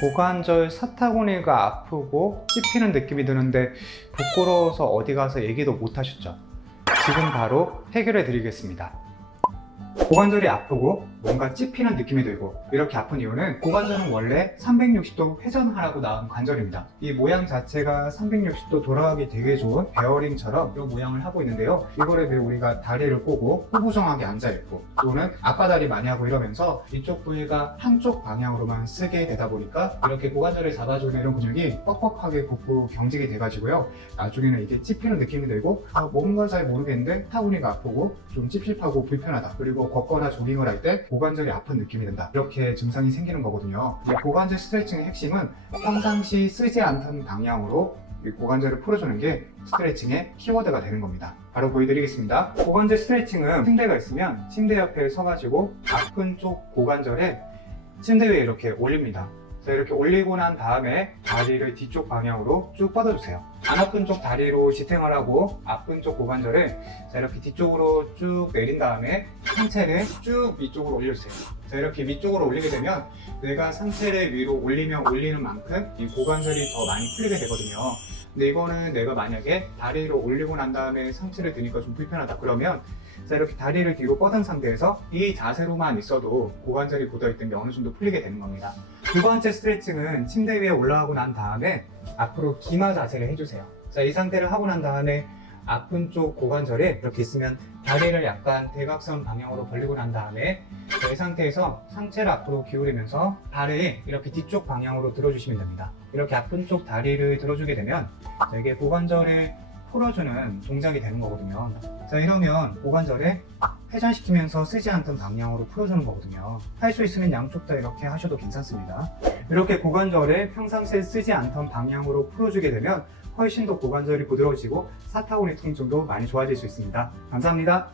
고관절 사타구니가 아프고 찝히는 느낌이 드는데 부끄러워서 어디 가서 얘기도 못 하셨죠? 지금 바로 해결해 드리겠습니다. 고관절이 아프고 뭔가 찝히는 느낌이 들고 이렇게 아픈 이유는 고관절은 원래 360도 회전하라고 나온 관절입니다. 이 모양 자체가 360도 돌아가기 되게 좋은 베어링처럼 이 모양을 하고 있는데요. 이거를 왜 우리가 다리를 꼬고 호부정하게 앉아있고 또는 앞바다리 많이 하고 이러면서 이쪽 부위가 한쪽 방향으로만 쓰게 되다 보니까 이렇게 고관절을 잡아주는 이런 근육이 뻑뻑하게 굽고 경직이 돼가지고요. 나중에는 이게 찝히는 느낌이 들고 뭔가 잘 모르겠는데 타구니가 아프고 좀 찝찝하고 불편하다. 그리고 걷거나 조깅을 할 때 고관절이 아픈 느낌이 든다. 이렇게 증상이 생기는 거거든요. 이 고관절 스트레칭의 핵심은 평상시 쓰지 않던 방향으로 이 고관절을 풀어주는 게 스트레칭의 키워드가 되는 겁니다. 바로 보여드리겠습니다. 고관절 스트레칭은 침대가 있으면 침대 옆에 서가지고 아픈 쪽 고관절에 침대 위에 이렇게 올립니다. 자, 이렇게 올리고 난 다음에 다리를 뒤쪽 방향으로 쭉 뻗어주세요. 안 아픈 쪽 다리로 지탱을 하고 아픈 쪽 고관절을 자, 이렇게 뒤쪽으로 쭉 내린 다음에 상체를 쭉 위쪽으로 올려주세요. 자, 이렇게 위쪽으로 올리게 되면 내가 상체를 위로 올리면 올리는 만큼 이 고관절이 더 많이 풀리게 되거든요. 근데 이거는 내가 만약에 다리를 올리고 난 다음에 상체를 드니까 좀 불편하다 그러면 자, 이렇게 다리를 뒤로 뻗은 상태에서 이 자세로만 있어도 고관절이 굳어있던 게 어느 정도 풀리게 되는 겁니다. 두 번째 스트레칭은 침대 위에 올라가고 난 다음에 앞으로 기마 자세를 해주세요. 자, 이 상태를 하고 난 다음에 아픈 쪽 고관절에 이렇게 있으면 다리를 약간 대각선 방향으로 벌리고 난 다음에 이 상태에서 상체를 앞으로 기울이면서 발을 이렇게 뒤쪽 방향으로 들어주시면 됩니다. 이렇게 아픈 쪽 다리를 들어주게 되면 이게 고관절을 풀어주는 동작이 되는 거거든요. 자, 이러면 고관절을 회전시키면서 쓰지 않던 방향으로 풀어주는 거거든요. 할 수 있으면 양쪽 다 이렇게 하셔도 괜찮습니다. 이렇게 고관절을 평상시에 쓰지 않던 방향으로 풀어주게 되면 훨씬 더 고관절이 부드러워지고 사타구니 통증도 많이 좋아질 수 있습니다. 감사합니다.